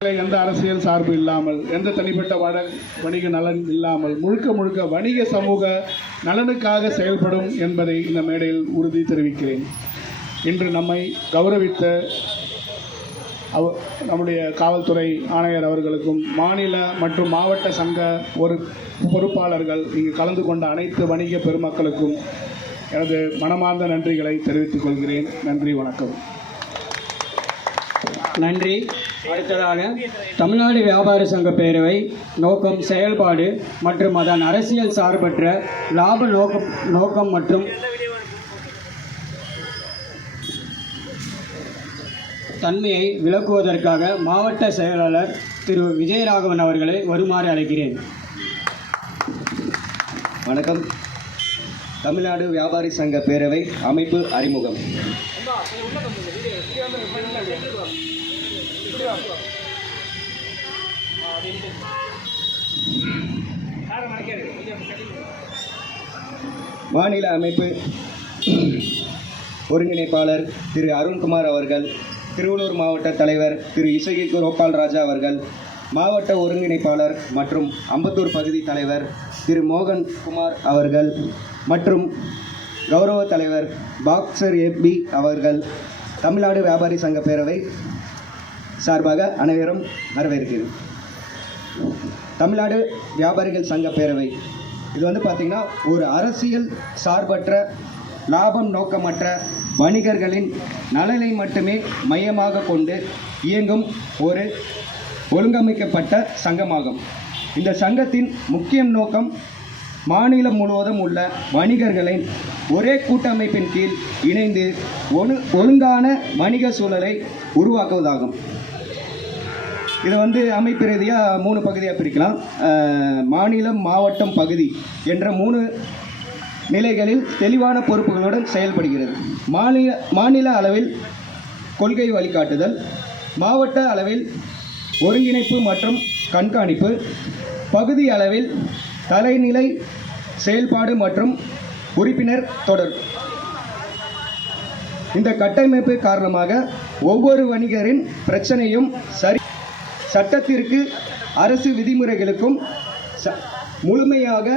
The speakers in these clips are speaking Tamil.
எந்த அரசியல் சார்பு இல்லாமல், எந்த தனிப்பட்ட வணிக நலன் இல்லாமல் முழுக்க முழுக்க வணிக சமூக நலனுக்காக செயல்படும் என்பதை இந்த மேடையில் உறுதி தெரிவிக்கிறேன். இன்று நம்மை கௌரவித்த நம்முடைய காவல்துறை ஆணையர் அவர்களுக்கும் மாநில மற்றும் மாவட்ட சங்க பொறுப்பாளர்கள் இங்கு கலந்து கொண்ட அனைத்து வணிக பெருமக்களுக்கும் எனது மனமார்ந்த நன்றிகளை தெரிவித்துக் கொள்கிறேன். நன்றி, வணக்கம். நன்றி. அடுத்ததாக தமிழ்நாடு வியாபார சங்க பேரவை நோக்கம், செயல்பாடு மற்றும் அதன் அரசியல் சார்பற்ற லாப நோக்கம் மற்றும் தன்மையை விளக்குவதற்காக மாவட்ட செயலாளர் திரு விஜயராகவன் அவர்களை வருமாறு அழைக்கிறேன். வணக்கம். தமிழ்நாடு வியாபாரி சங்க பேரவை அமைப்பு அறிமுகம். மாநில அமைப்பு ஒருங்கிணைப்பாளர் திரு அருண்குமார் அவர்கள், திருவள்ளூர் மாவட்ட தலைவர் திரு இசகி கோபால் ராஜா அவர்கள், மாவட்ட ஒருங்கிணைப்பாளர் மற்றும் அம்பத்தூர் பகுதி தலைவர் திரு மோகன் குமார் அவர்கள் மற்றும் கௌரவ தலைவர் பாக்ஸர் ஏபி அவர்கள் தமிழ்நாடு வியாபாரி சங்க பேரவை சார்பாக அனைவரும் வரவேற்கிறேன். தமிழ்நாடு வியாபாரிகள் சங்க பேரவை இது பார்த்திங்கன்னா ஒரு அரசியல் சார்பற்ற லாபம் நோக்கமற்ற வணிகர்களின் நலனை மட்டுமே மையமாக கொண்டு இயங்கும் ஒரு ஒழுங்கமைக்கப்பட்ட சங்கமாகும். இந்த சங்கத்தின் முக்கிய நோக்கம் மாநிலம் முழுவதும் உள்ள வணிகர்களின் ஒரே கூட்டமைப்பின் கீழ் இணைந்து ஒழுங்கான வணிக சூழலை உருவாக்குவதாகும். இதை அமைப்பு ரீதியாக 3 பகுதியாக பிரிக்கலாம். மாநிலம், மாவட்டம், பகுதி என்ற 3 நிலைகளில் தெளிவான பொறுப்புகளுடன் செயல்படுகிறது. மாநில அளவில் கொள்கை வழிகாட்டுதல், மாவட்ட அளவில் ஒருங்கிணைப்பு மற்றும் கண்காணிப்பு, பகுதி அளவில் தலைநிலை செயல்பாடு மற்றும் உறுப்பினர் தொடர். இந்த கட்டமைப்பு காரணமாக ஒவ்வொரு வணிகரின் பிரச்சனையும் சட்டத்திற்கு அரசு விதிமுறைகளுக்கும் முழுமையாக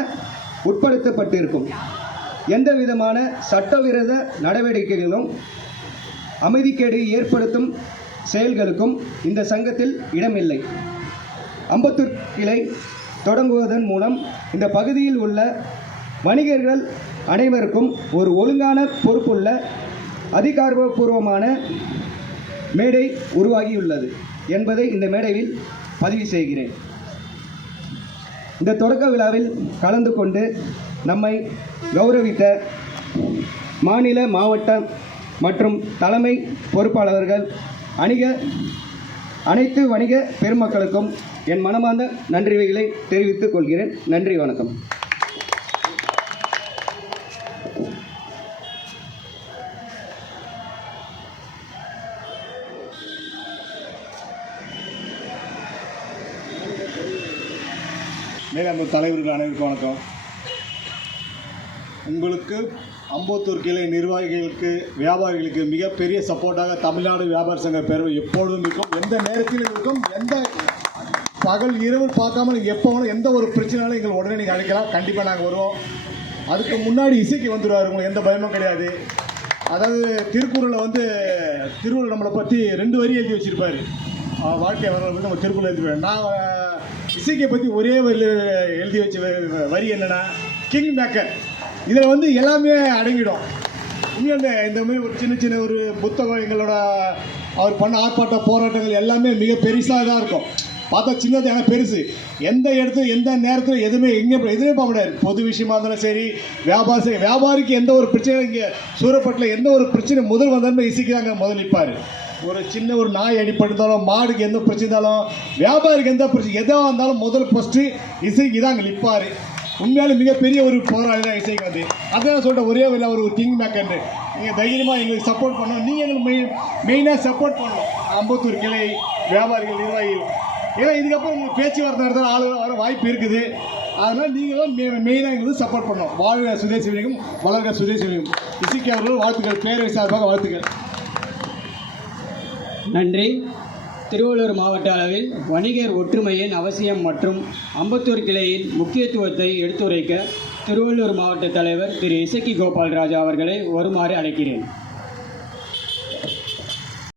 உட்படுத்தப்பட்டிருக்கும். எந்த விதமான சட்டவிரோத நடவடிக்கைகளும் அமைதிக்கேடு ஏற்படுத்தும் செயல்களுக்கும் இந்த சங்கத்தில் இடமில்லை. அம்பத்தூர் கிளை தொடங்குவதன் மூலம் இந்த பகுதியில் உள்ள வணிகர்கள் அனைவருக்கும் ஒரு ஒழுங்கான பொறுப்புள்ள அதிகாரப்பூர்வமான மேடை உருவாகியுள்ளது என்பதை இந்த மேடையில் பதிவு செய்கிறேன். இந்த தொடக்க விழாவில் கலந்து கொண்டு நம்மை கௌரவித்த மாநில, மாவட்ட மற்றும் தலைமை பொறுப்பாளர்கள் அனைத்து வணிக பெருமக்களுக்கும் என் மனமார்ந்த நன்றிகளை தெரிவித்துக் கொள்கிறேன். நன்றி, வணக்கம். மேலும் தலைவர்கள் அனைவருக்கும் வணக்கம். உங்களுக்கு அம்பத்தூர் கிளை நிர்வாகிகளுக்கு, வியாபாரிகளுக்கு மிகப்பெரிய சப்போர்ட்டாக தமிழ்நாடு வியாபார சங்க பேரவை எப்பொழுதும் இருக்கும். எந்த நேரத்திலும் இருக்கும். எந்த பகல் இரவு பார்க்காம நீங்கள் எப்போ வேணும், எந்த ஒரு பிரச்சனைனாலும் எங்களை உடனே நீங்கள் அழைக்கலாம். கண்டிப்பாக நாங்கள் வருவோம். அதுக்கு முன்னாடி இசைக்கு வந்துடுவார். உங்களுக்கு எந்த பயமும் கிடையாது. அதாவது திருக்குறளில் திருவள்ளுவர் நம்மளை பற்றி 2 வரி எழுதி வச்சுருப்பார். வாழ்க்கை வரலாறு நம்ம திருக்குறள் எழுதிடுவேன். நான் இசைக்கை பற்றி ஒரே எழுதி வச்ச வரி என்னென்னா, கிங் மேக்கர். இதில் எல்லாமே அடங்கிடும். உண்மையாக இந்த மாதிரி ஒரு சின்ன ஒரு புத்தகம், எங்களோட அவர் பண்ண ஆர்ப்பாட்ட போராட்டங்கள் எல்லாமே மிக பெருசாக தான் இருக்கும். பார்த்தா சின்னது ஆனால் பெருசு. எந்த இடத்துல எந்த நேரத்தில் எதுவுமே எதுவுமே பார்க்க முடியாது. பொது விஷயமா இருந்தாலும் சரி, வியாபாரிக்கு எந்த ஒரு பிரச்சனை, இங்கே சூரப்பட்டில் எந்த ஒரு பிரச்சனை முதல் வந்தாலுமே இசைக்கு தாங்க முதல் நிற்பார். ஒரு சின்ன ஒரு நாய் அடிப்பட்டிருந்தாலும், மாடுக்கு எந்த பிரச்சனை இருந்தாலும், வியாபாரிக்கு எந்த பிரச்சனை எதாக இருந்தாலும் முதல் ஃபஸ்ட்டு இசைக்கு தான் அங்கே நிற்பார். உண்மையாலும் மிகப்பெரிய ஒரு போராளி தான் இசைக்கு. அதான் சொல்லிட்டு ஒரே ஒரு கிங் மேக்கர். நீங்கள் தைரியமாக எங்களுக்கு சப்போர்ட் பண்ணணும். நீங்கள் எங்களுக்கு மெயினாக சப்போர்ட் பண்ணணும். அம்பத்தூர் கிளை வியாபாரிகள், நிர்வாகிகள். ஏன்னா இதுக்கப்புறம் உங்களுக்கு பேச்சுவார்த்தை நடத்த ஆளுகள் வர வாய்ப்பு இருக்குது. அதனால் நீங்களும் மெயினாக எங்களுக்கு சப்போர்ட் பண்ணணும். வாழ்க சுதேசி வணிகம், வளர்க சுதேசி வணிகம். இசைக்கு அவர்கள் வாழ்த்துக்கள், பேரவை சார்பாக வாழ்த்துக்கள். நன்றி. திருவள்ளூர் மாவட்ட அளவில் வணிகர் ஒற்றுமையின் அவசியம் மற்றும் அம்பத்தூர் கிளையின் முக்கியத்துவத்தை எடுத்துரைக்க திருவள்ளூர் மாவட்ட தலைவர் திரு இசக்கி கோபால் ராஜா அவர்களை வருமாறு அழைக்கிறேன்.